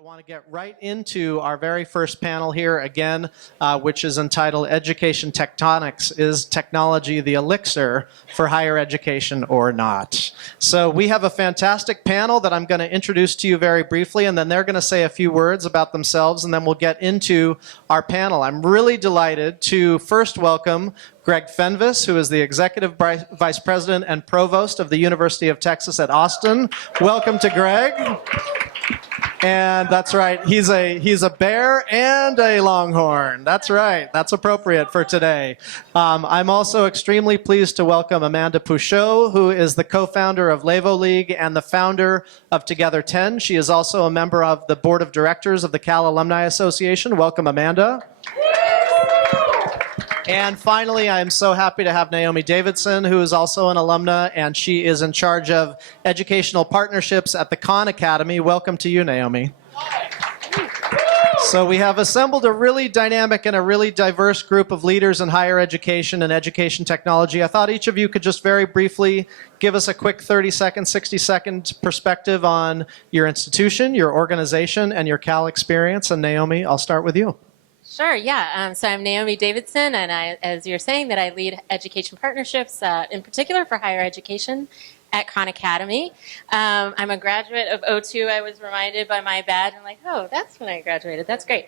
I want to get right into our very first panel here again, which is entitled Education TechTonics. Is technology the elixir for higher education or not? So we have a fantastic panel that I'm going to introduce to you very briefly, and then they're going to say a few words about themselves, and then we'll get into our panel. I'm really delighted to first welcome Greg Fenves, who is the Executive Vice President and Provost of the University of Texas at Austin. Welcome to Greg. And that's right, he's a bear and a longhorn. That's right, that's appropriate for today. I'm also extremely pleased to welcome Amanda Pouchot, who is the co-founder of Levo League and the founder of Together 10. She is also a member of the board of directors of the Cal Alumni Association. Welcome, Amanda. And finally, I am so happy to have Naomi Davidson, who is also an alumna, and she is in charge of educational partnerships at the Khan Academy. Welcome to you, Naomi. So we have assembled a really dynamic and a really diverse group of leaders in higher education and education technology. I thought each of you could just very briefly give us a quick 30-second, 60-second perspective on your institution, your organization, and your Cal experience. And Naomi, I'll start with you. Sure, yeah. So I'm Naomi Davidson, and as you're saying, that I lead education partnerships, in particular for higher education at Khan Academy. I'm a graduate of '02. I was reminded by my badge. I'm like, oh, that's when I graduated. That's great.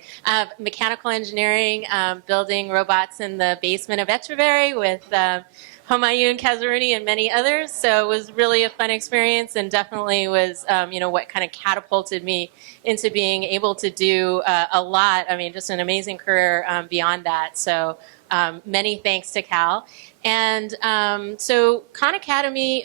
Mechanical engineering, building robots in the basement of Etcheverry with Humayun Kazaruni and many others. So it was really a fun experience, and definitely was, what kind of catapulted me into being able to do a lot. I mean, just an amazing career beyond that. So many thanks to Cal. And so Khan Academy,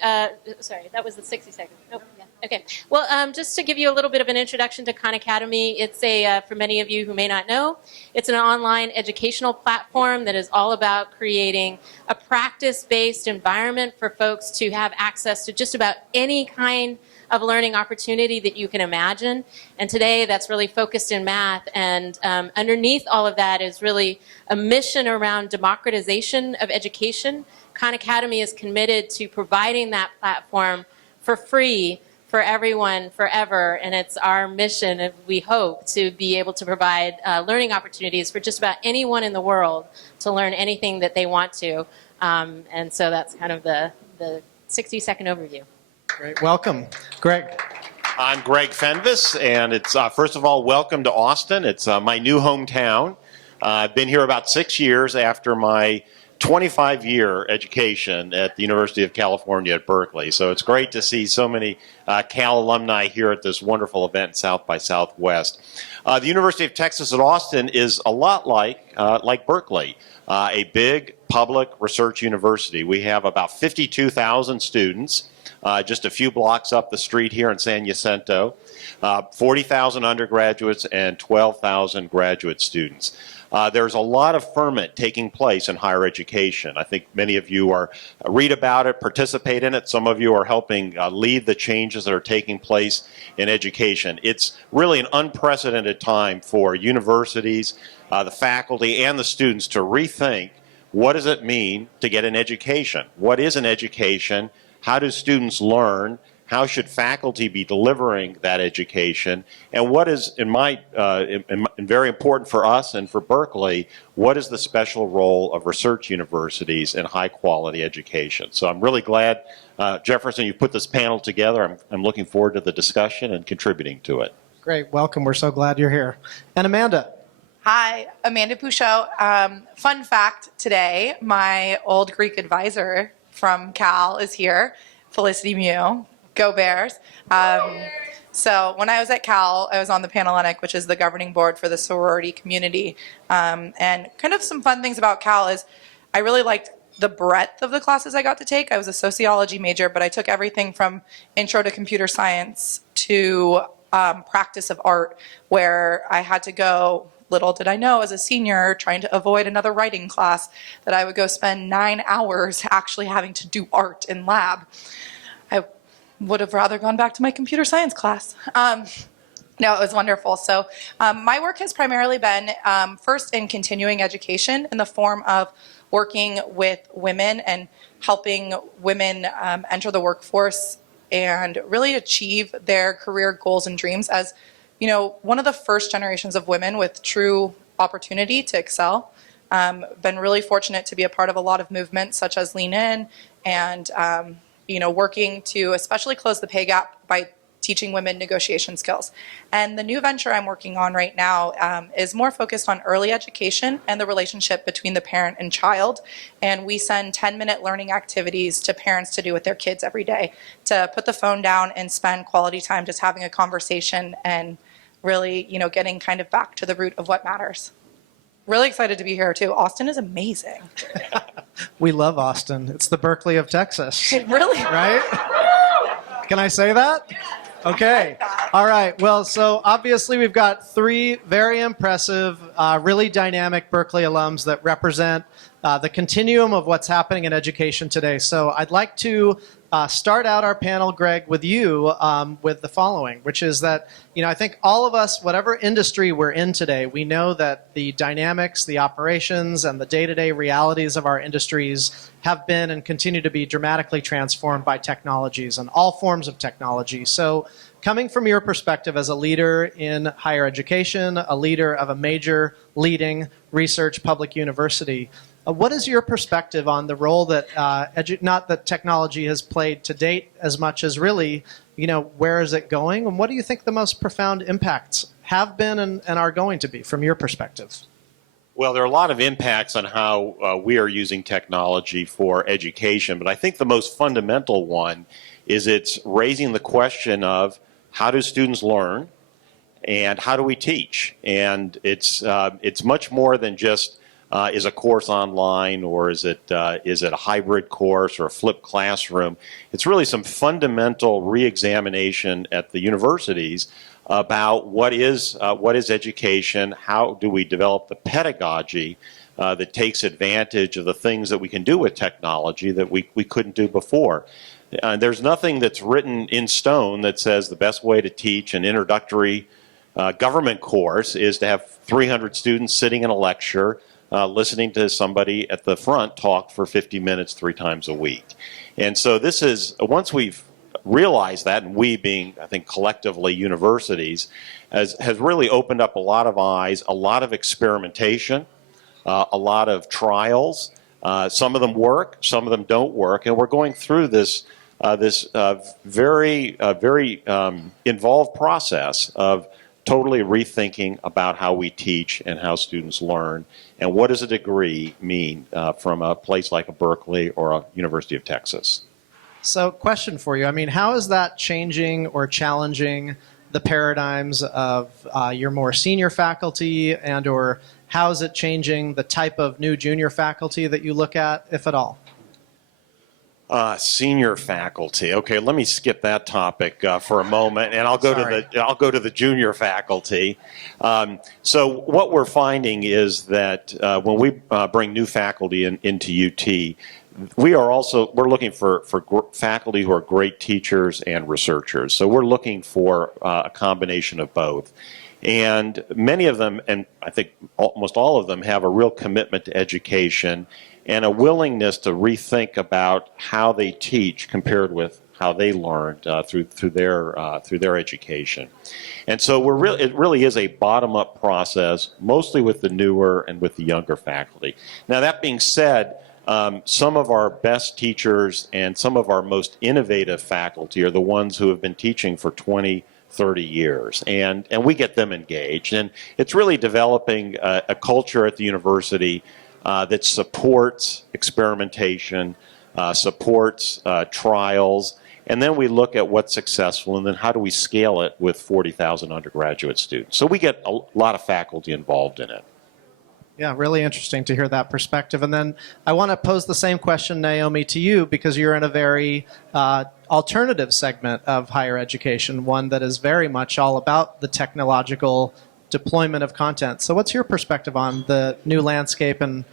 sorry, that was the 60 seconds. Nope. Yeah. Okay. Well, just to give you a little bit of an introduction to Khan Academy, it's for many of you who may not know, it's an online educational platform that is all about creating a practice-based environment for folks to have access to just about any kind of learning opportunity that you can imagine. And today that's really focused in math, and underneath all of that is really a mission around democratization of education. Khan Academy is committed to providing that platform for free for everyone forever, and it's our mission, and we hope to be able to provide learning opportunities for just about anyone in the world to learn anything that they want to. And so that's kind of the 60-second overview. Great. Welcome. Greg. I'm Greg Fenves, and it's first of all, welcome to Austin. It's my new hometown. I've been here about 6 years after my 25-year education at the University of California at Berkeley. So it's great to see so many Cal alumni here at this wonderful event, South by Southwest. The University of Texas at Austin is a lot like Berkeley, a big public research university. We have about 52,000 students. Just a few blocks up the street here in San Jacinto, 40,000 undergraduates and 12,000 graduate students. There's a lot of ferment taking place in higher education. I think many of you read about it, participate in it. Some of you are helping lead the changes that are taking place in education. It's really an unprecedented time for universities, the faculty, and the students to rethink what does it mean to get an education? What is an education? How do students learn? How should faculty be delivering that education? And what is, very important for us and for Berkeley, what is the special role of research universities in high-quality education? So I'm really glad, Jefferson, you put this panel together. I'm looking forward to the discussion and contributing to it. Great. Welcome. We're so glad you're here. And Amanda. Hi, Amanda Pouchot. Fun fact today, my old Greek advisor from Cal is here, Felicity Mew. Go Bears. So when I was at Cal, I was on the Panel1, which is the governing board for the sorority community. And kind of some fun things about Cal is I really liked the breadth of the classes I got to take. I was a sociology major, but I took everything from intro to computer science to practice of art, where I had to go, little did I know as a senior, trying to avoid another writing class, that I would go spend 9 hours actually having to do art in lab. I would have rather gone back to my computer science class. No, it was wonderful. So my work has primarily been first in continuing education in the form of working with women and helping women enter the workforce and really achieve their career goals and dreams. As one of the first generations of women with true opportunity to excel. Been really fortunate to be a part of a lot of movements such as Lean In and, working to especially close the pay gap by teaching women negotiation skills. And the new venture I'm working on right now is more focused on early education and the relationship between the parent and child. And we send 10-minute learning activities to parents to do with their kids every day, to put the phone down and spend quality time just having a conversation and really, getting kind of back to the root of what matters. Really excited to be here too. Austin is amazing. We love Austin. It's the Berkeley of Texas. Really? Right? Can I say that? Okay. All right. Well, so obviously we've got three very impressive, really dynamic Berkeley alums that represent the continuum of what's happening in education today. So I'd like to start out our panel, Greg, with you with the following, which is that, I think all of us, whatever industry we're in today, we know that the dynamics, the operations, and the day-to-day realities of our industries have been and continue to be dramatically transformed by technologies and all forms of technology. So coming from your perspective as a leader in higher education, a leader of a major leading research public university, what is your perspective on the role that, not that technology has played to date as much as really, where is it going? And what do you think the most profound impacts have been and are going to be from your perspective? Well, there are a lot of impacts on how we are using technology for education, but I think the most fundamental one is it's raising the question of how do students learn and how do we teach? And it's much more than just is a course online or is it a hybrid course or a flipped classroom? It's really some fundamental re-examination at the universities about what is education, how do we develop the pedagogy that takes advantage of the things that we can do with technology that we couldn't do before. There's nothing that's written in stone that says the best way to teach an introductory government course is to have 300 students sitting in a lecture listening to somebody at the front talk for 50 minutes 3 times a week. And so this is, once we've realized that, and we being, I think, collectively universities, has really opened up a lot of eyes, a lot of experimentation, a lot of trials. Some of them work, some of them don't work, and we're going through this very involved process of totally rethinking about how we teach and how students learn, and what does a degree mean from a place like a Berkeley or a University of Texas. So question for you. I mean, how is that changing or challenging the paradigms of your more senior faculty, and or how is it changing the type of new junior faculty that you look at, if at all? Senior faculty. Okay, let me skip that topic for a moment, and I'll go to the junior faculty. So what we're finding is that when we bring new faculty into UT, we're looking for faculty who are great teachers and researchers. So we're looking for a combination of both. And many of them, and I think almost all of them, have a real commitment to education and a willingness to rethink about how they teach compared with how they learned through their education. And so it really is a bottom-up process, mostly with the newer and with the younger faculty. Now, that being said, some of our best teachers and some of our most innovative faculty are the ones who have been teaching for 20, 30 years, and we get them engaged. And it's really developing a culture at the university that supports experimentation, supports trials, and then we look at what's successful, and then how do we scale it with 40,000 undergraduate students. So we get a lot of faculty involved in it. Yeah, really interesting to hear that perspective. And then I want to pose the same question, Naomi, to you, because you're in a very alternative segment of higher education, one that is very much all about the technological deployment of content. So what's your perspective on the new landscape and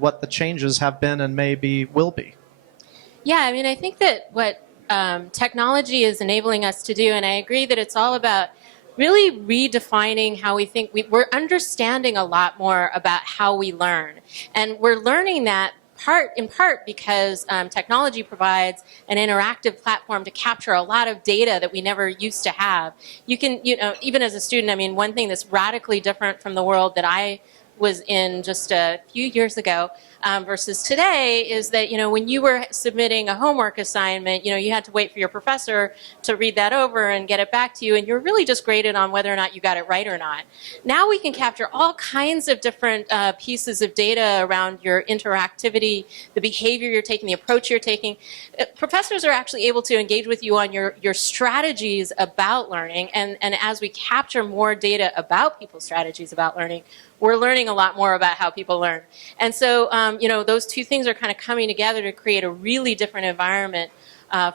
what the changes have been and maybe will be? Yeah, I mean, I think that what technology is enabling us to do, and I agree that it's all about really redefining how we think. We're understanding a lot more about how we learn. And we're learning that in part because technology provides an interactive platform to capture a lot of data that we never used to have. You can, even as a student, I mean, one thing that's radically different from the world that I was in just a few years ago versus today is that, when you were submitting a homework assignment, you had to wait for your professor to read that over and get it back to you, and you're really just graded on whether or not you got it right or not. Now we can capture all kinds of different pieces of data around your interactivity, the behavior you're taking, the approach you're taking. Professors are actually able to engage with you on your strategies about learning, and as we capture more data about people's strategies about learning, we're learning a lot more about how people learn. And so, those two things are kind of coming together to create a really different environment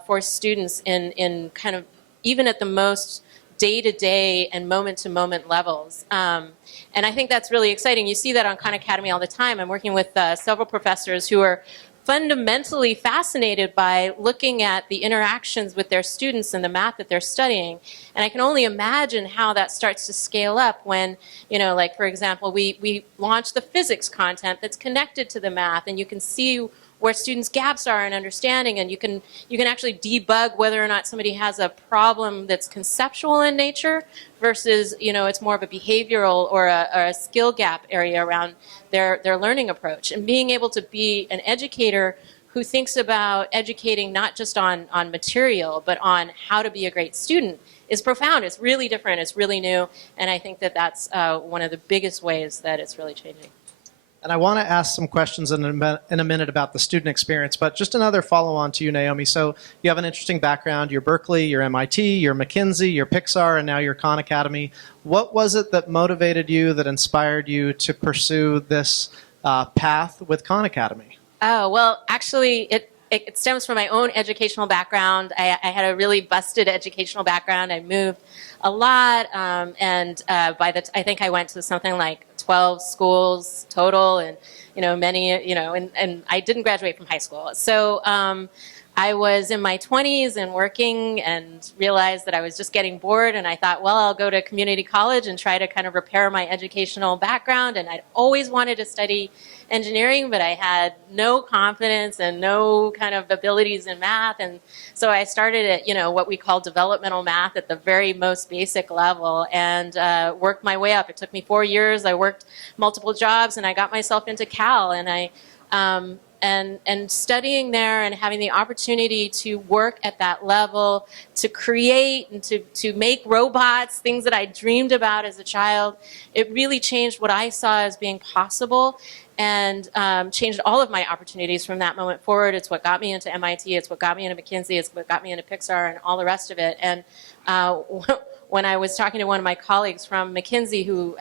for students in kind of even at the most day-to-day and moment-to-moment levels. And I think that's really exciting. You see that on Khan Academy all the time. I'm working with several professors who are fundamentally fascinated by looking at the interactions with their students and the math that they're studying. And I can only imagine how that starts to scale up when, like, for example, we launch the physics content that's connected to the math, and you can see where students' gaps are in understanding, and you can actually debug whether or not somebody has a problem that's conceptual in nature versus, it's more of a behavioral or a skill gap area around their learning approach. And being able to be an educator who thinks about educating not just on material, but on how to be a great student is profound. It's really different. It's really new. And I think that that's one of the biggest ways that it's really changing. And I want to ask some questions in a minute about the student experience, but just another follow-on to you, Naomi. So you have an interesting background. You're Berkeley, you're MIT, you're McKinsey, you're Pixar, and now you're Khan Academy. What was it that motivated you, that inspired you to pursue this path with Khan Academy? Oh, well, actually, it stems from my own educational background. I had a really busted educational background. I moved a lot, and I think I went to something like 12 schools total, and many, and I didn't graduate from high school. So I was in my 20s and working, and realized that I was just getting bored, and I thought, well, I'll go to community college and try to kind of repair my educational background. And I'd always wanted to study engineering, but I had no confidence and no kind of abilities in math. And so I started at, what we call developmental math at the very most basic level, and worked my way up. It took me 4 years. I worked multiple jobs, and I got myself into Cal, and and studying there and having the opportunity to work at that level, to create and to make robots, things that I dreamed about as a child, it really changed what I saw as being possible, and changed all of my opportunities from that moment forward. It's what got me into MIT. It's what got me into McKinsey. It's what got me into Pixar and all the rest of it. And when I was talking to one of my colleagues from McKinsey, who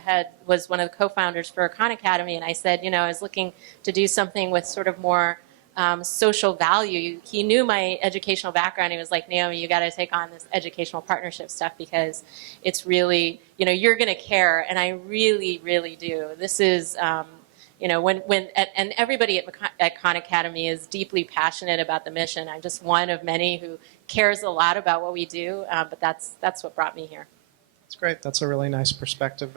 was one of the co-founders for Khan Academy, and I said, I was looking to do something with sort of more social value. He knew my educational background. He was like, Naomi, you got to take on this educational partnership stuff, because it's really, you're going to care, and I really, really do. This is, and everybody at Khan Academy is deeply passionate about the mission. I'm just one of many who cares a lot about what we do, but that's what brought me here. That's great. That's a really nice perspective.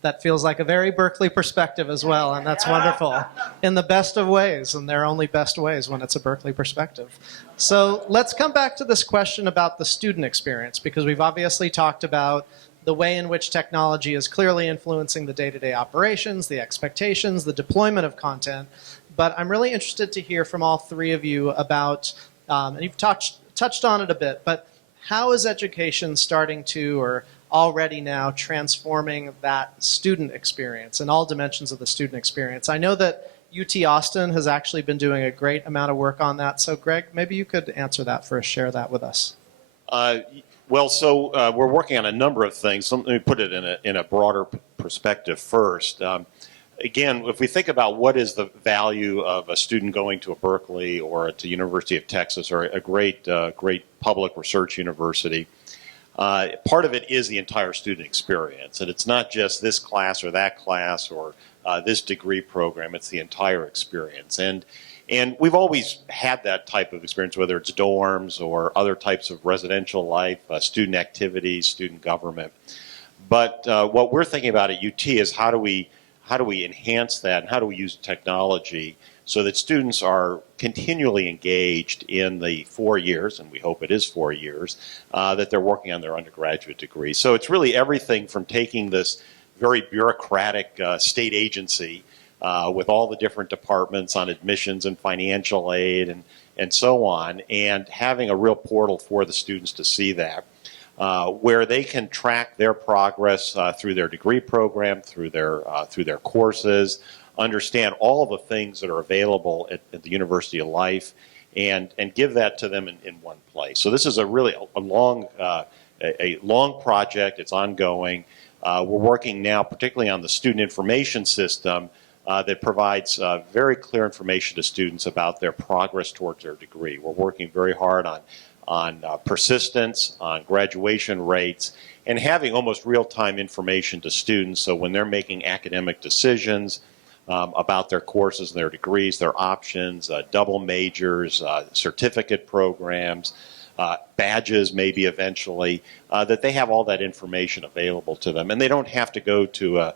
That feels like a very Berkeley perspective as well, and that's wonderful in the best of ways, and there are only best ways when it's a Berkeley perspective. So let's come back to this question about the student experience, because we've obviously talked about the way in which technology is clearly influencing the day-to-day operations, the expectations, the deployment of content. But I'm really interested to hear from all three of you about, and you've touched on it a bit, but how is education starting to, or already now, transforming that student experience and all dimensions of the student experience? I know that UT Austin has actually been doing a great amount of work on that. So Greg, maybe you could answer that for us, share that with us. Well, so we're working on a number of things. Let me put it in a broader perspective first. Again, if we think about what is the value of a student going to a Berkeley or to University of Texas or a great public research university, part of it is the entire student experience. And it's not just this class or that class or this degree program. It's the entire experience. And we've always had that type of experience, whether it's dorms or other types of residential life, student activities, student government. But what we're thinking about at UT is how do we enhance that, and how do we use technology so that students are continually engaged in the 4 years, and we hope it is 4 years, that they're working on their undergraduate degree. So it's really everything from taking this very bureaucratic state agency with all the different departments on admissions and financial aid and so on, and having a real portal for the students to see that, where they can track their progress through their degree program, through their courses, understand all the things that are available at the University of Life, and give that to them in one place. So this is a really a long project. It's ongoing. We're working now particularly on the student information system that provides very clear information to students about their progress towards their degree. We're working very hard on persistence, on graduation rates, and having almost real-time information to students, so when they're making academic decisions about their courses and their degrees, their options, double majors, certificate programs, badges maybe eventually, that they have all that information available to them. And they don't have to go to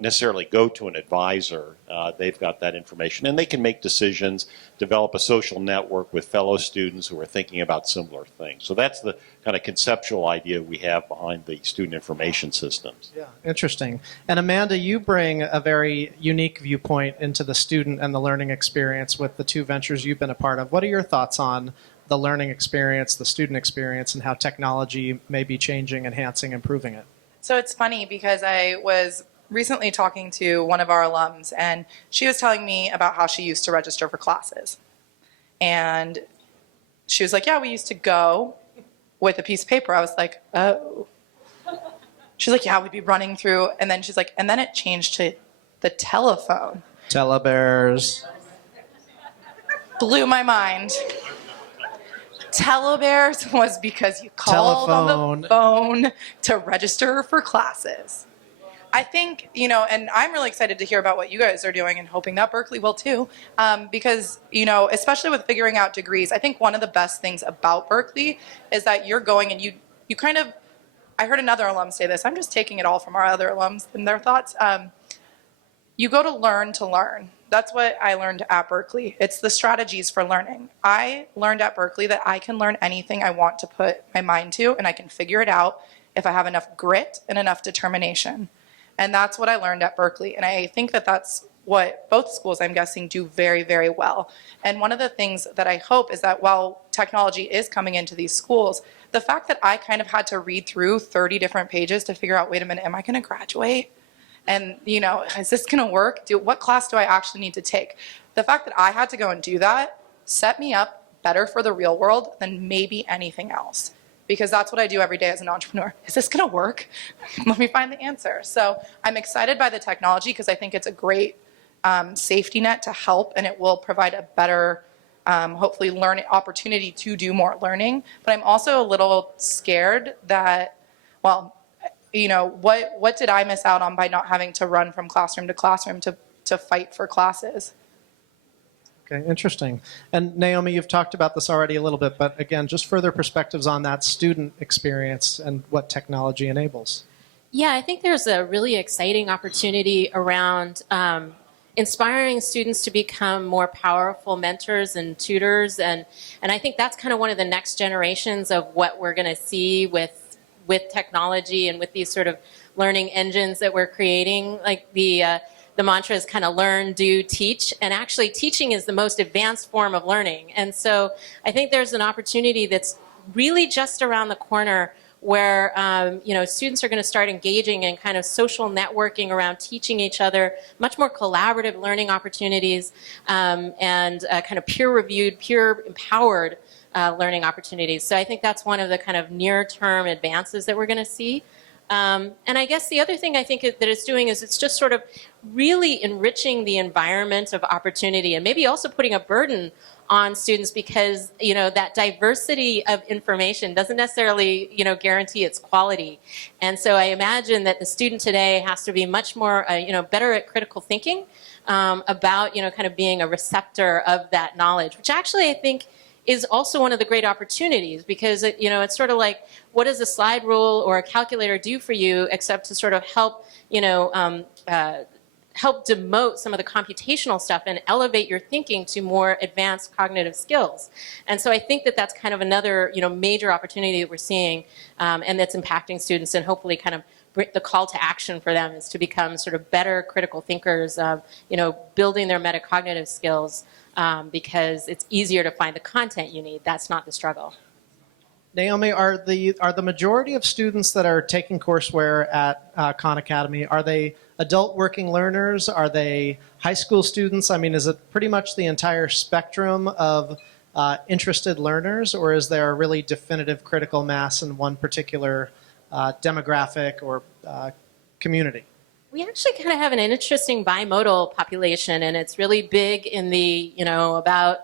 necessarily go to an advisor. They've got that information. And they can make decisions, develop a social network with fellow students who are thinking about similar things. So that's the kind of conceptual idea we have behind the student information systems. Yeah, interesting. And Amanda, you bring a very unique viewpoint into the student and the learning experience with the two ventures you've been a part of. What are your thoughts on the learning experience, the student experience, and how technology may be changing, enhancing, improving it? So it's funny because I was recently talking to one of our alums, and she was telling me about how she used to register for classes. And she was like, yeah, we used to go with a piece of paper. I was like, oh. She's like, yeah, we'd be running through. And then she's like, and then it changed to the telephone. Telebears. Blew my mind. Telebears was because you called on the phone to register for classes. I think, and I'm really excited to hear about what you guys are doing and hoping that Berkeley will too, because, especially with figuring out degrees, I think one of the best things about Berkeley is that you're going and you kind of, I heard another alum say this, I'm just taking it all from our other alums and their thoughts. You go to learn to learn. That's what I learned at Berkeley. It's the strategies for learning. I learned at Berkeley that I can learn anything I want to put my mind to, and I can figure it out if I have enough grit and enough determination. And that's what I learned at Berkeley. And I think that that's what both schools, I'm guessing, do very, very well. And one of the things that I hope is that while technology is coming into these schools, the fact that I kind of had to read through 30 different pages to figure out, wait a minute, am I going to graduate? And, is this going to work? What class do I actually need to take? The fact that I had to go and do that set me up better for the real world than maybe anything else. Because that's what I do every day as an entrepreneur. Is this going to work? Let me find the answer. So I'm excited by the technology because I think it's a great safety net to help, and it will provide a better, hopefully, learning opportunity to do more learning. But I'm also a little scared that, what did I miss out on by not having to run from classroom to classroom to fight for classes? Okay, interesting. And Naomi, you've talked about this already a little bit, but again, just further perspectives on that student experience and what technology enables. Yeah, I think there's a really exciting opportunity around inspiring students to become more powerful mentors and tutors, and I think that's kind of one of the next generations of what we're going to see with technology and with these sort of learning engines that we're creating. Like the mantra is kind of learn, do, teach, and actually teaching is the most advanced form of learning. And so I think there's an opportunity that's really just around the corner where students are going to start engaging in kind of social networking around teaching each other, much more collaborative learning opportunities, and kind of peer-reviewed, peer-empowered learning opportunities. So I think that's one of the kind of near-term advances that we're going to see. And I guess the other thing I think that it's doing is it's just sort of really enriching the environment of opportunity, and maybe also putting a burden on students because, that diversity of information doesn't necessarily, guarantee its quality. And so I imagine that the student today has to be much more, better at critical thinking about, kind of being a receptor of that knowledge, which actually I think is also one of the great opportunities because, it's sort of like, what does a slide rule or a calculator do for you except to sort of help, help demote some of the computational stuff and elevate your thinking to more advanced cognitive skills. And so I think that that's kind of another, major opportunity that we're seeing, and that's impacting students, and hopefully kind of the call to action for them is to become sort of better critical thinkers, building their metacognitive skills, because it's easier to find the content you need. That's not the struggle. Naomi, are the majority of students that are taking courseware at Khan Academy, are they adult working learners? Are they high school students? I mean, is it pretty much the entire spectrum of interested learners, or is there a really definitive critical mass in one particular demographic or community? We actually kind of have an interesting bimodal population, and it's really big in the, about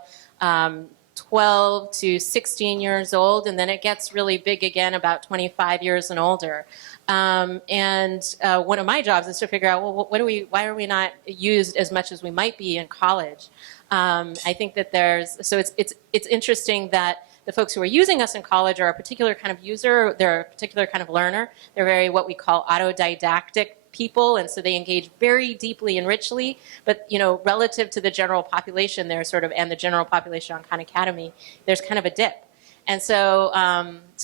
12 to 16 years old, and then it gets really big again about 25 years and older. And one of my jobs is to figure out, well, why are we not used as much as we might be in college? I think that it's interesting that the folks who are using us in college are a particular kind of user, they're a particular kind of learner. They're very what we call autodidactic people, and so they engage very deeply and richly, but relative to the general population, and the general population on Khan Academy, there's kind of a dip. And so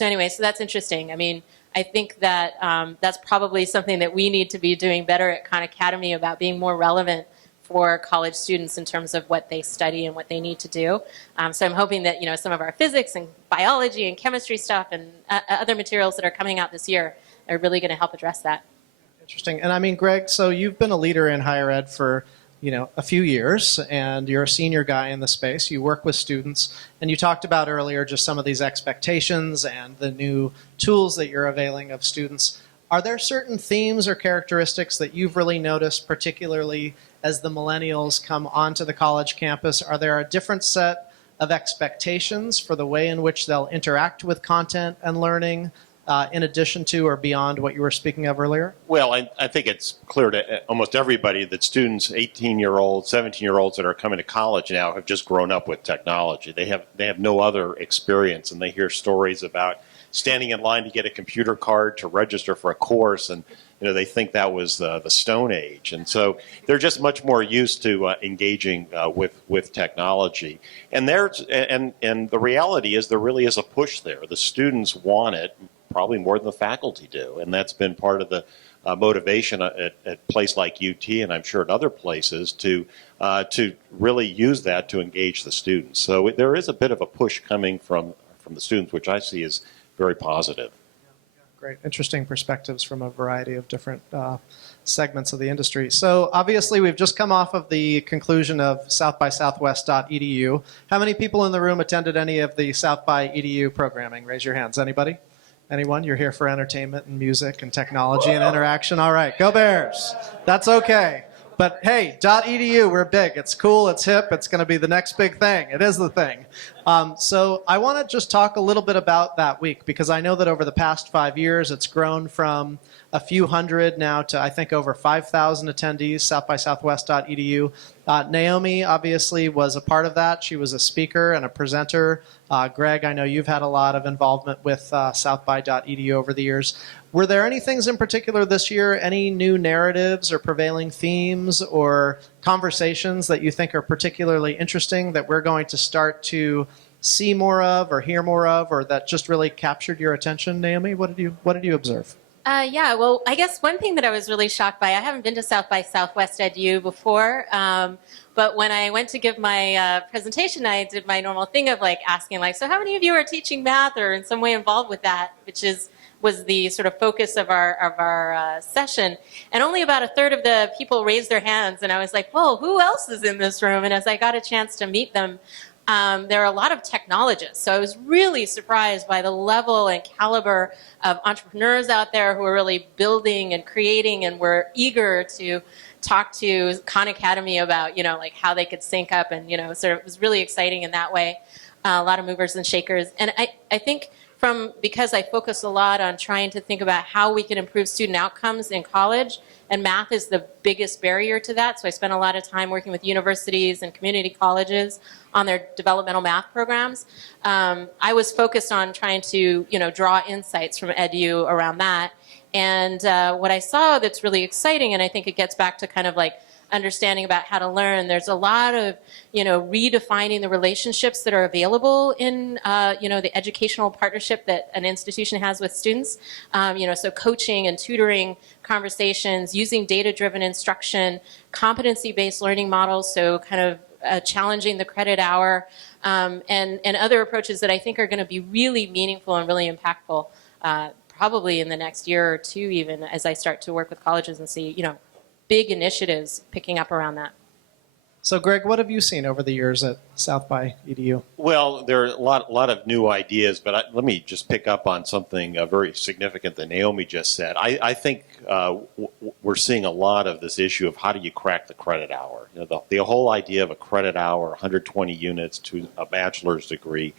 anyway, so that's interesting. I mean, I think that that's probably something that we need to be doing better at Khan Academy, about being more relevant for college students in terms of what they study and what they need to do. So I'm hoping that some of our physics and biology and chemistry stuff and other materials that are coming out this year are really going to help address that. Interesting. And I mean, Greg, so you've been a leader in higher ed for a few years, and you're a senior guy in the space. You work with students, and you talked about earlier just some of these expectations and the new tools that you're availing of students. Are there certain themes or characteristics that you've really noticed, particularly as the millennials come onto the college campus? Are there a different set of expectations for the way in which they'll interact with content and learning, in addition to or beyond what you were speaking of earlier? Well, I think it's clear to almost everybody that students, 18-year-olds, 17-year-olds that are coming to college now have just grown up with technology. They have no other experience, and they hear stories about standing in line to get a computer card to register for a course, and they think that was the Stone Age. And so they're just much more used to engaging with technology. And the reality is there really is a push there. The students want it probably more than the faculty do. And that's been part of the motivation at a place like UT, and I'm sure at other places, to really use that to engage the students. So there is a bit of a push coming from the students, which I see as very positive. Great. Interesting perspectives from a variety of different segments of the industry. So obviously we've just come off of the conclusion of southbysouthwest.edu. How many people in the room attended any of the South by EDU programming? Raise your hands. Anybody? Anyone? You're here for entertainment and music and technology and interaction. All right. Go Bears. That's okay. But hey, .edu, we're big. It's cool. It's hip. It's going to be the next big thing. It is the thing. So I want to just talk a little bit about that week, because I know that over the past 5 years, it's grown from a few hundred now to, I think, over 5,000 attendees, southbysouthwest.edu. Naomi, obviously, was a part of that. She was a speaker and a presenter. Greg, I know you've had a lot of involvement with southby.edu over the years. Were there any things in particular this year, any new narratives or prevailing themes or conversations that you think are particularly interesting that we're going to start to see more of or hear more of, or that just really captured your attention, Naomi? What did you observe? Yeah, well, I guess one thing that I was really shocked by, I haven't been to South by Southwest EDU before, but when I went to give my presentation, I did my normal thing of asking, so how many of you are teaching math or in some way involved with that, which was the sort of focus of our session. And only about a third of the people raised their hands, and I was like, whoa, who else is in this room? And as I got a chance to meet them, there are a lot of technologists. So I was really surprised by the level and caliber of entrepreneurs out there who are really building and creating and were eager to talk to Khan Academy about, how they could sync up, and, so it was really exciting in that way. A lot of movers and shakers. And I think because I focus a lot on trying to think about how we can improve student outcomes in college, and math is the biggest barrier to that. So I spent a lot of time working with universities and community colleges on their developmental math programs. I was focused on trying to, draw insights from EDU around that. And what I saw that's really exciting, and I think it gets back to kind of understanding about how to learn. There's a lot of, redefining the relationships that are available in, the educational partnership that an institution has with students. So coaching and tutoring conversations, using data-driven instruction, competency-based learning models, so kind of challenging the credit hour, and other approaches that I think are going to be really meaningful and really impactful, probably in the next year or two, even as I start to work with colleges and see, big initiatives picking up around that. So, Greg, what have you seen over the years at South by EDU? Well, there are a lot of new ideas, but let me just pick up on something very significant that Naomi just said. I think we're seeing a lot of this issue of how do you crack the credit hour. The whole idea of a credit hour, 120 units to a bachelor's degree,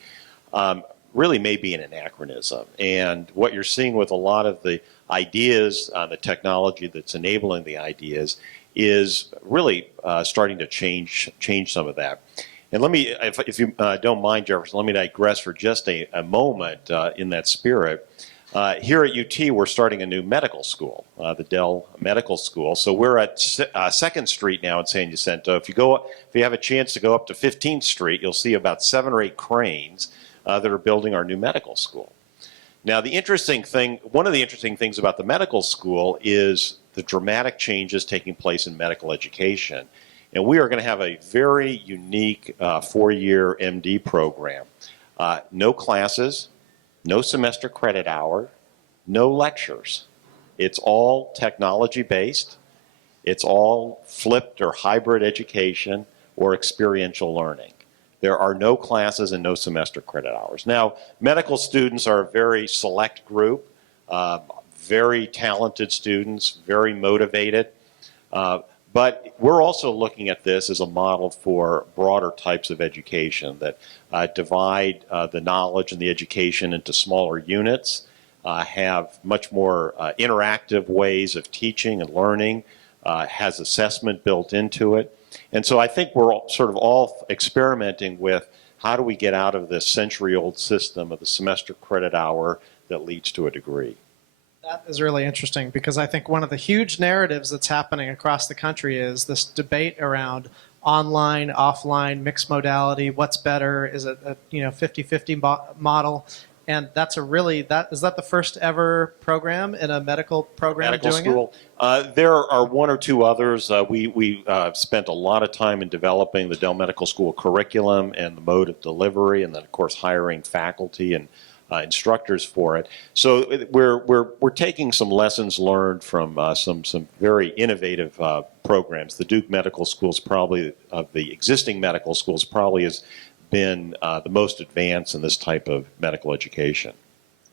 really may be an anachronism. And what you're seeing with a lot of the ideas, the technology that's enabling the ideas, is really starting to change some of that. And let me, if you don't mind, Jefferson, let me digress for just a moment in that spirit. Here at UT, we're starting a new medical school, the Dell Medical School. So we're at 2nd Street now in San Jacinto. If you have a chance to go up to 15th Street, you'll see about 7 or 8 cranes that are building our new medical school. Now, one of the interesting things about the medical school is the dramatic changes taking place in medical education. And we are going to have a very unique 4-year MD program. No classes, no semester credit hour, no lectures. It's all technology-based. It's all flipped or hybrid education or experiential learning. There are no classes and no semester credit hours. Now, medical students are a very select group, very talented students, very motivated. But we're also looking at this as a model for broader types of education that divide the knowledge and the education into smaller units, have much more interactive ways of teaching and learning, has assessment built into it. And so I think we're sort of all experimenting with how do we get out of this century-old system of the semester credit hour that leads to a degree. That is really interesting because I think one of the huge narratives that's happening across the country is this debate around online, offline, mixed modality, what's better, is it a 50-50 model? And that's is that the first ever program in a medical program medical doing school. There are 1 or 2 others. We spent a lot of time in developing the Dell Medical School curriculum and the mode of delivery, and then of course hiring faculty and instructors for it. So we're taking some lessons learned from some very innovative programs. The Duke Medical Schools, probably of the existing medical schools, probably has been the most advanced in this type of medical education.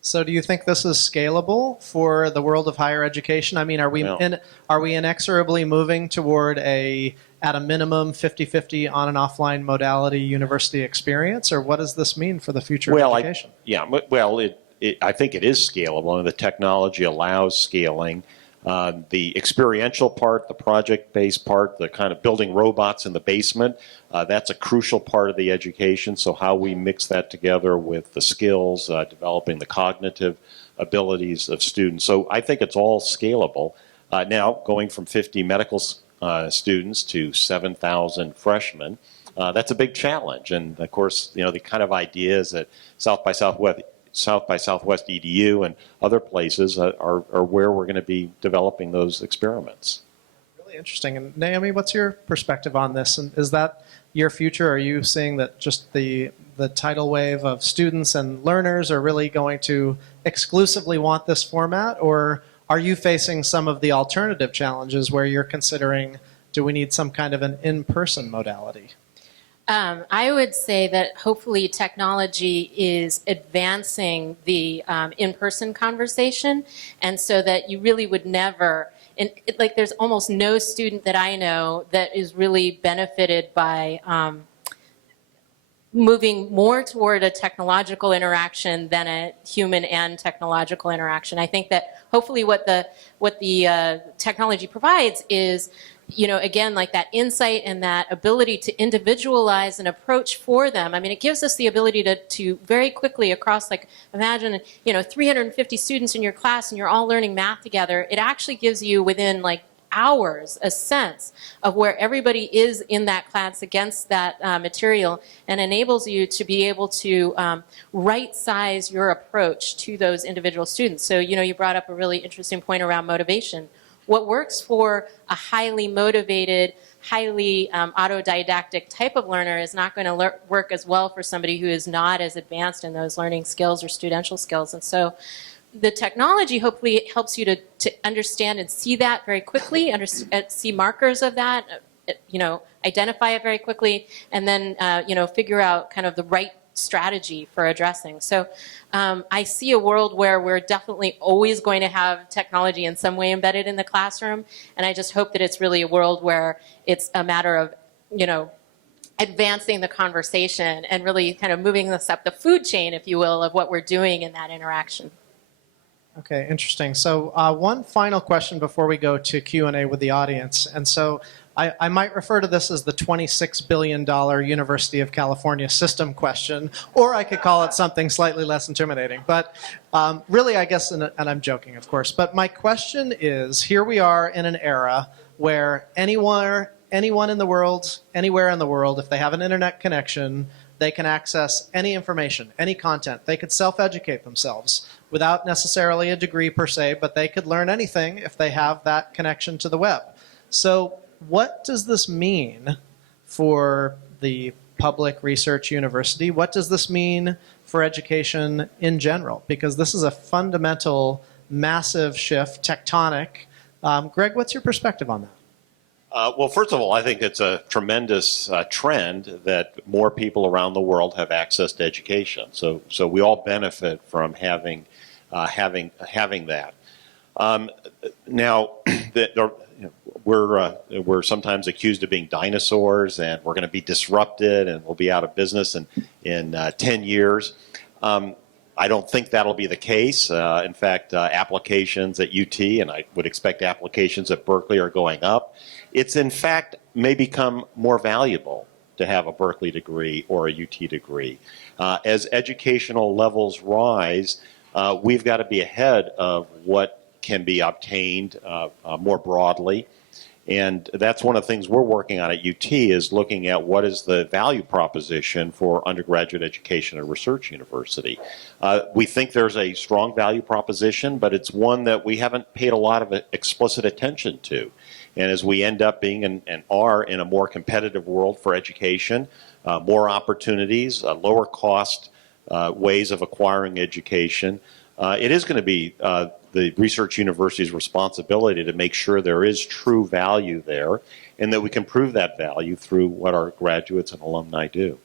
So do you think this is scalable for the world of higher education? I mean, are we inexorably moving toward at a minimum 50-50 on and offline modality university experience, or what does this mean for the future of education? I think it is scalable, and the technology allows scaling. The experiential part, the project-based part, the kind of building robots in the basement, that's a crucial part of the education. So how we mix that together with the skills, developing the cognitive abilities of students. So I think it's all scalable. Now, going from 50 medical students to 7,000 freshmen, that's a big challenge. And of course, the kind of ideas that South by Southwest EDU and other places are where we're going to be developing those experiments. Really interesting. And Naomi, what's your perspective on this? And is that your future? Are you seeing that just the tidal wave of students and learners are really going to exclusively want this format? Or are you facing some of the alternative challenges where you're considering, do we need some kind of an in-person modality? I would say that hopefully technology is advancing the in-person conversation, and so that you really would never, there's almost no student that I know that is really benefited by moving more toward a technological interaction than a human and technological interaction. I think that hopefully what the technology provides is, again, like that insight and that ability to individualize an approach for them. I mean, it gives us the ability to very quickly across, imagine, 350 students in your class and you're all learning math together. It actually gives you within hours a sense of where everybody is in that class against that material, and enables you to be able to right size your approach to those individual students. So, you brought up a really interesting point around motivation. What works for a highly motivated, highly autodidactic type of learner is not going to work as well for somebody who is not as advanced in those learning skills or studential skills. And so the technology hopefully helps you to understand and see that very quickly, see markers of that, identify it very quickly, and then figure out kind of the right strategy for addressing. So I see a world where we're definitely always going to have technology in some way embedded in the classroom, and I just hope that it's really a world where it's a matter of, advancing the conversation and really kind of moving this up the food chain, if you will, of what we're doing in that interaction. Okay, interesting. So one final question before we go to Q&A with the audience. And so I might refer to this as the $26 billion University of California system question, or I could call it something slightly less intimidating. But really, I guess, and I'm joking, of course, but my question is, here we are in an era where anyone in the world, anywhere in the world, if they have an internet connection, they can access any information, any content. They could self-educate themselves without necessarily a degree per se, but they could learn anything if they have that connection to the web. So what does this mean for the public research university? What does this mean for education in general? Because this is a fundamental, massive shift, tectonic. Greg, what's your perspective on that? Well, first of all, I think it's a tremendous trend that more people around the world have access to education. So we all benefit from having that. Now, we're sometimes accused of being dinosaurs, and we're going to be disrupted, and we'll be out of business in 10 years. I don't think that'll be the case. In fact, applications at UT, and I would expect applications at Berkeley, are going up. It's in fact may become more valuable to have a Berkeley degree or a UT degree. As educational levels rise, we've got to be ahead of what can be obtained more broadly. And that's one of the things we're working on at UT, is looking at what is the value proposition for undergraduate education at a research university. We think there's a strong value proposition, but it's one that we haven't paid a lot of explicit attention to. And as we end up being and are in a more competitive world for education, more opportunities, lower cost ways of acquiring education, it is going to be the research university's responsibility to make sure there is true value there, and that we can prove that value through what our graduates and alumni do.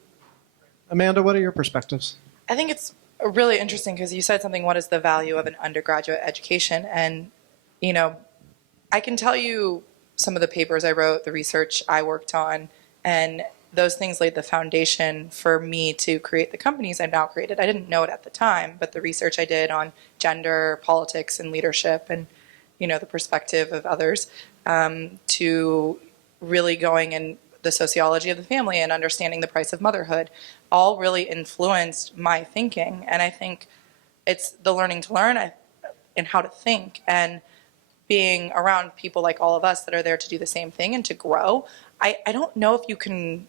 Amanda, what are your perspectives? I think it's really interesting because you said something, what is the value of an undergraduate education? And, I can tell you some of the papers I wrote, the research I worked on, and those things laid the foundation for me to create the companies I've now created. I didn't know it at the time, but the research I did on gender, politics, and leadership, and the perspective of others, to really going in the sociology of the family and understanding the price of motherhood, all really influenced my thinking. And I think it's the learning to learn and how to think, and being around people like all of us that are there to do the same thing and to grow. I don't know if you can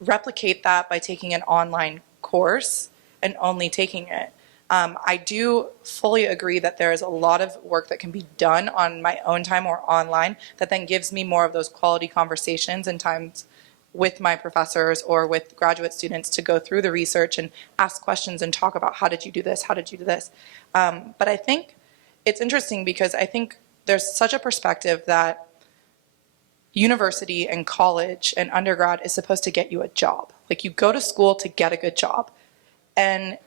replicate that by taking an online course and only taking it. I do fully agree that there is a lot of work that can be done on my own time or online that then gives me more of those quality conversations and times with my professors or with graduate students to go through the research and ask questions and talk about, how did you do this? How did you do this? But I think it's interesting because I think there's such a perspective that university and college and undergrad is supposed to get you a job. Like, you go to school to get a good job. And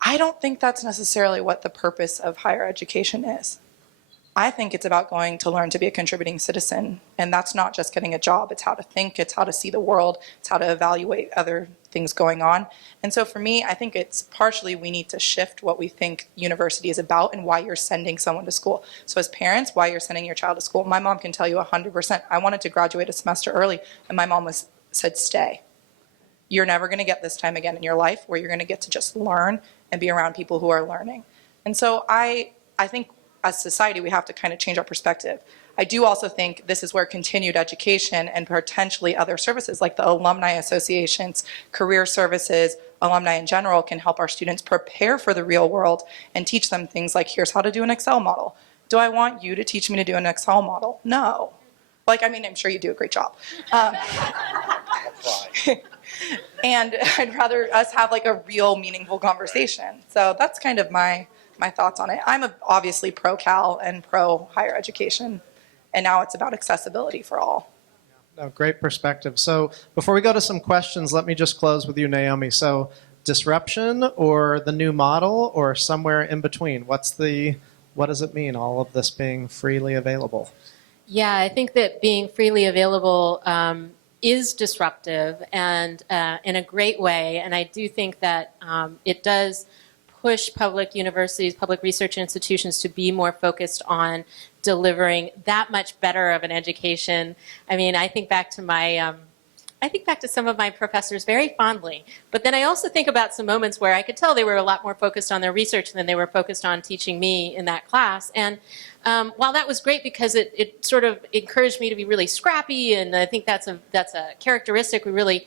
I don't think that's necessarily what the purpose of higher education is. I think it's about going to learn to be a contributing citizen. And that's not just getting a job. It's how to think. It's how to see the world. It's how to evaluate other things going on. And so for me, I think it's partially we need to shift what we think university is about and why you're sending someone to school. So as parents, why you're sending your child to school. My mom can tell you 100%. I wanted to graduate a semester early, and my mom said, stay. You're never going to get this time again in your life where you're going to get to just learn and be around people who are learning. And so I think as society, we have to kind of change our perspective. I do also think this is where continued education and potentially other services like the alumni associations, career services, alumni in general can help our students prepare for the real world and teach them things like, here's how to do an Excel model. Do I want you to teach me to do an Excel model? No. Like, I mean, I'm sure you do a great job. And I'd rather us have like a real meaningful conversation. So that's kind of my thoughts on it. I'm obviously pro-Cal and pro-higher education. And now it's about accessibility for all. No, great perspective. So before we go to some questions, let me just close with you, Naomi. So disruption or the new model or somewhere in between? What does it mean, all of this being freely available? Yeah, I think that being freely available is disruptive and in a great way. And I do think that it does push public universities, public research institutions to be more focused on delivering that much better of an education. I mean, I think back to some of my professors very fondly, but then I also think about some moments where I could tell they were a lot more focused on their research than they were focused on teaching me in that class. And while that was great because it sort of encouraged me to be really scrappy, and I think that's a characteristic we really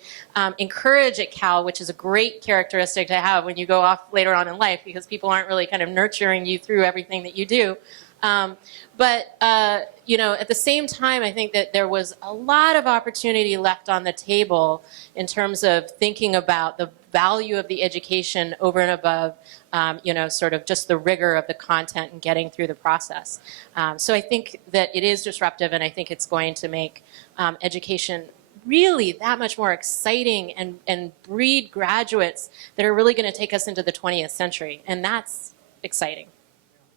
encourage at Cal, which is a great characteristic to have when you go off later on in life, because people aren't really kind of nurturing you through everything that you do. But you know, at the same time, I think that there was a lot of opportunity left on the table in terms of thinking about the value of the education over and above, you know, sort of just the rigor of the content and getting through the process. So I think that it is disruptive, and I think it's going to make education really that much more exciting and breed graduates that are really going to take us into the 20th century, and that's exciting.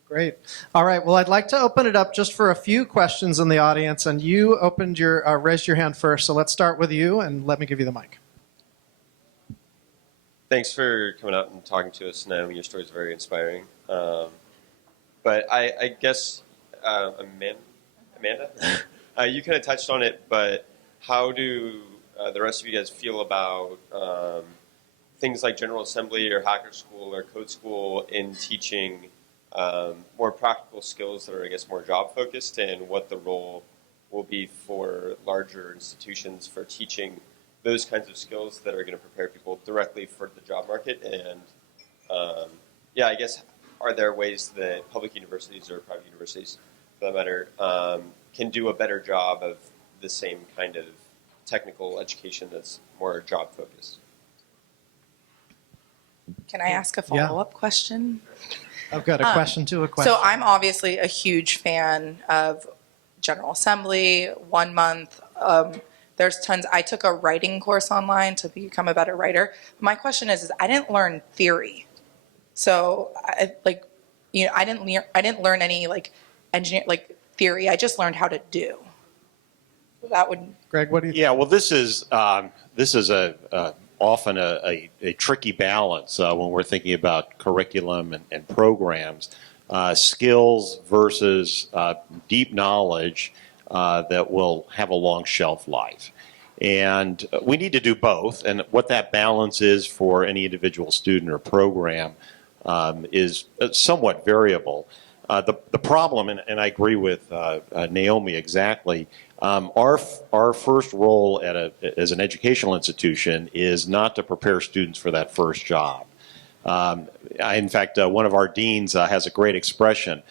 Great. All right. Well, I'd like to open it up just for a few questions in the audience, and you raised your hand first. So let's start with you, and let me give you the mic. Thanks for coming out and talking to us, Naomi. Your story is very inspiring. But I guess, Amanda, you kind of touched on it, but how do the rest of you guys feel about things like General Assembly or Hacker School or Code School in teaching more practical skills that are, I guess, more job-focused, and what the role will be for larger institutions for teaching those kinds of skills that are going to prepare people directly for the job market? And yeah, I guess, are there ways that public universities or private universities, for that matter, can do a better job of the same kind of technical education that's more job-focused? Can I ask a follow-up question? I've got a question to a question. So I'm obviously a huge fan of General Assembly, 1 month. There's tons. I took a writing course online to become a better writer. My question is I didn't learn theory. So I didn't learn any theory. I just learned how to do. That would. Greg, what do you think? Yeah, well, this is often a tricky balance when we're thinking about curriculum and programs, skills versus deep knowledge that will have a long shelf life. And we need to do both, and what that balance is for any individual student or program is somewhat variable. The problem, and I agree with Naomi exactly, our first role as an educational institution is not to prepare students for that first job. In fact, one of our deans has a great expression.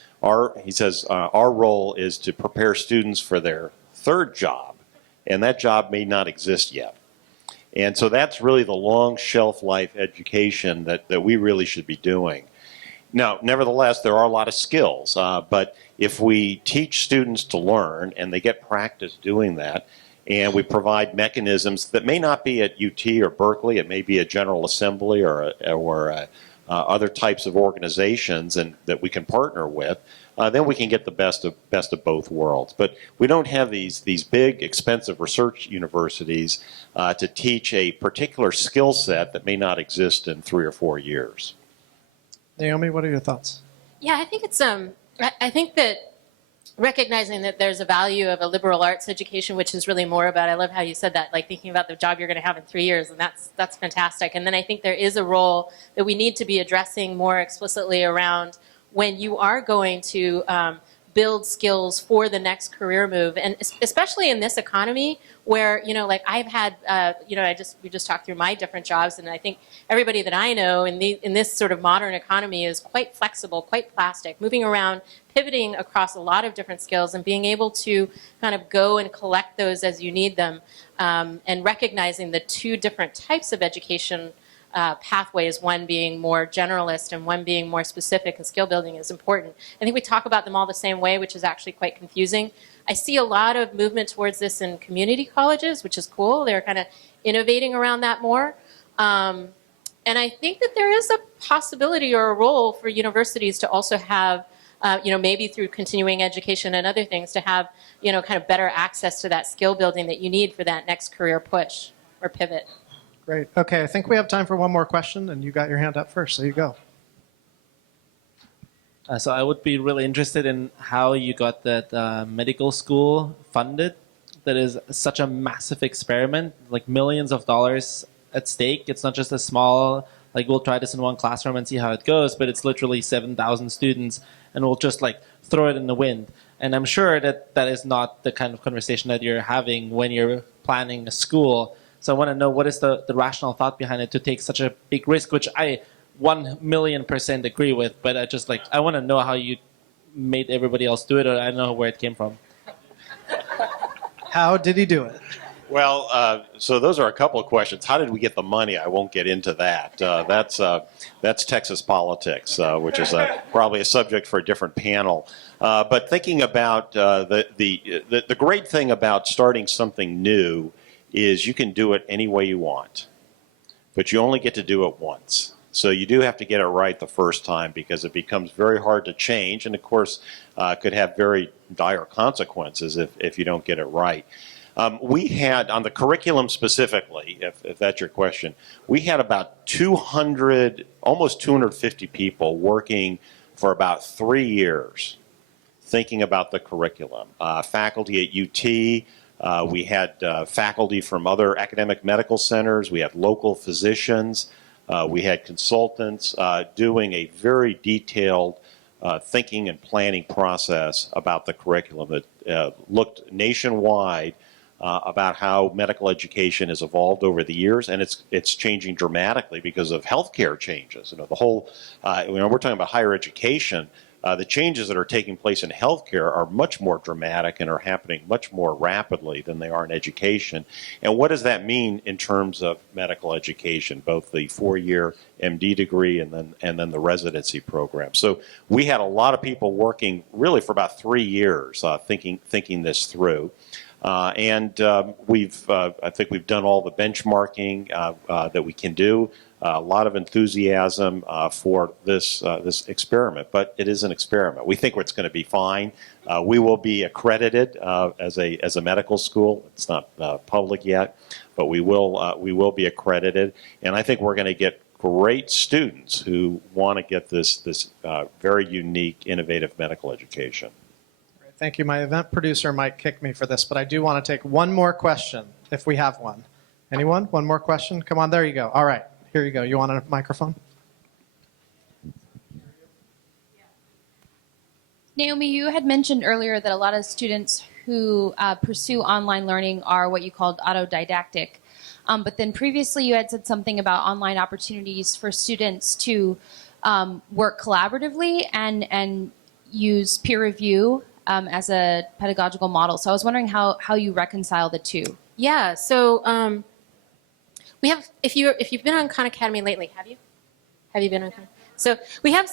He says, our role is to prepare students for their third job, and that job may not exist yet. And so that's really the long shelf life education that we really should be doing. Now, nevertheless, there are a lot of skills, but if we teach students to learn and they get practice doing that, and we provide mechanisms that may not be at UT or Berkeley, it may be a General Assembly or other types of organizations and that we can partner with, then we can get the best of both worlds. But we don't have these big, expensive research universities to teach a particular skill set that may not exist in 3 or 4 years. Naomi, what are your thoughts? Yeah, I think it's I think that recognizing that there's a value of a liberal arts education, which is really more about, I love how you said that, like thinking about the job you're going to have in 3 years, and that's fantastic. And then I think there is a role that we need to be addressing more explicitly around when you are going to build skills for the next career move, and especially in this economy where, you know, like I've had, you know, we just talked through my different jobs, and I think everybody that I know in this sort of modern economy is quite flexible, quite plastic, moving around, pivoting across a lot of different skills, and being able to kind of go and collect those as you need them, and recognizing the two different types of education pathways, one being more generalist and one being more specific and skill building, is important. I think we talk about them all the same way, which is actually quite confusing. I see a lot of movement towards this in community colleges, which is cool. They're kind of innovating around that more. And I think that there is a possibility or a role for universities to also have, you know, maybe through continuing education and other things, to have, you know, kind of better access to that skill building that you need for that next career push or pivot. Great. Okay, I think we have time for one more question, and you got your hand up first, so you go. So I would be really interested in how you got that medical school funded. That is such a massive experiment, like millions of dollars at stake. It's not just a small, like we'll try this in one classroom and see how it goes, but it's literally 7,000 students, and we'll just like throw it in the wind. And I'm sure that that is not the kind of conversation that you're having when you're planning a school. So I want to know, what is the rational thought behind it to take such a big risk, which I 1,000,000% agree with, but I want to know how you made everybody else do it, or I don't know where it came from. How did he do it? Well, so those are a couple of questions. How did we get the money? I won't get into that. That's Texas politics, which is probably a subject for a different panel. But thinking about the great thing about starting something new is you can do it any way you want, but you only get to do it once. So you do have to get it right the first time, because it becomes very hard to change, and of course could have very dire consequences if you don't get it right. We had, on the curriculum specifically, if that's your question, we had about 200, almost 250 people working for about 3 years thinking about the curriculum. Faculty at UT, we had faculty from other academic medical centers, we had local physicians, we had consultants doing a very detailed thinking and planning process about the curriculum that looked nationwide about how medical education has evolved over the years, and it's changing dramatically because of healthcare changes. You know, the whole when we're talking about higher education, the changes that are taking place in healthcare are much more dramatic and are happening much more rapidly than they are in education. And what does that mean in terms of medical education, both the 4-year MD degree and then the residency program? So we had a lot of people working really for about 3 years thinking this through. I think we've done all the benchmarking that we can do. A lot of enthusiasm for this experiment, but it is an experiment. We think it's going to be fine. We will be accredited as a medical school. It's not public yet, but we will be accredited, and I think we're going to get great students who want to get this very unique, innovative medical education. Thank you. My event producer might kick me for this, but I do want to take one more question, if we have one. Anyone? One more question? Come on, there you go. All right, here you go. You want a microphone? Naomi, you had mentioned earlier that a lot of students who pursue online learning are what you called autodidactic. But then previously you had said something about online opportunities for students to work collaboratively and use peer review as a pedagogical model. So I was wondering how you reconcile the two. Yeah, so we have, if you've been on Khan Academy lately, have you? Have you been on Khan? So we have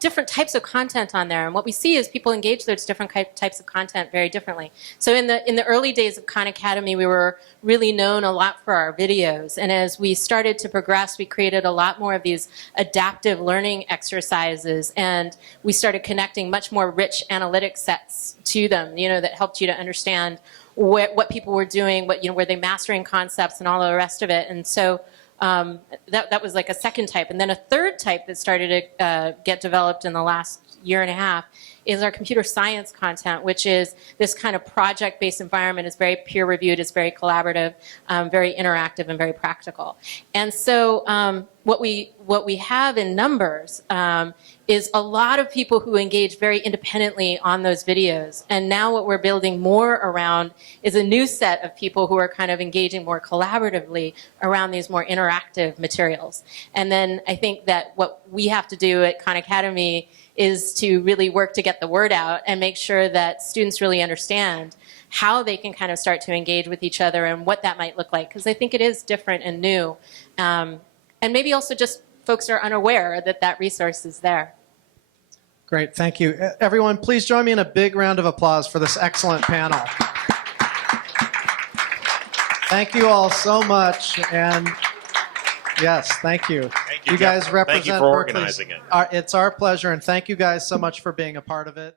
different types of content on there, and what we see is people engage those different types of content very differently. So in the early days of Khan Academy, we were really known a lot for our videos, and as we started to progress, we created a lot more of these adaptive learning exercises, and we started connecting much more rich analytic sets to them, you know, that helped you to understand what people were doing, were they mastering concepts and all the rest of it, and so. That was like a second type. And then a third type that started to get developed in the last year and a half is our computer science content, which is this kind of project-based environment. It's very peer-reviewed, it's very collaborative, very interactive, and very practical. And so what we have in numbers is a lot of people who engage very independently on those videos. And now what we're building more around is a new set of people who are kind of engaging more collaboratively around these more interactive materials. And then I think that what we have to do at Khan Academy is to really work to get the word out and make sure that students really understand how they can kind of start to engage with each other and what that might look like. Because I think it is different and new. And maybe also just folks are unaware that that resource is there. Great, thank you. Everyone, please join me in a big round of applause for this excellent panel. Thank you all so much, and yes, thank you. Thank you, You guys Jeff. represent Thank you for Berkeley's- organizing it. It's our pleasure, and thank you guys so much for being a part of it.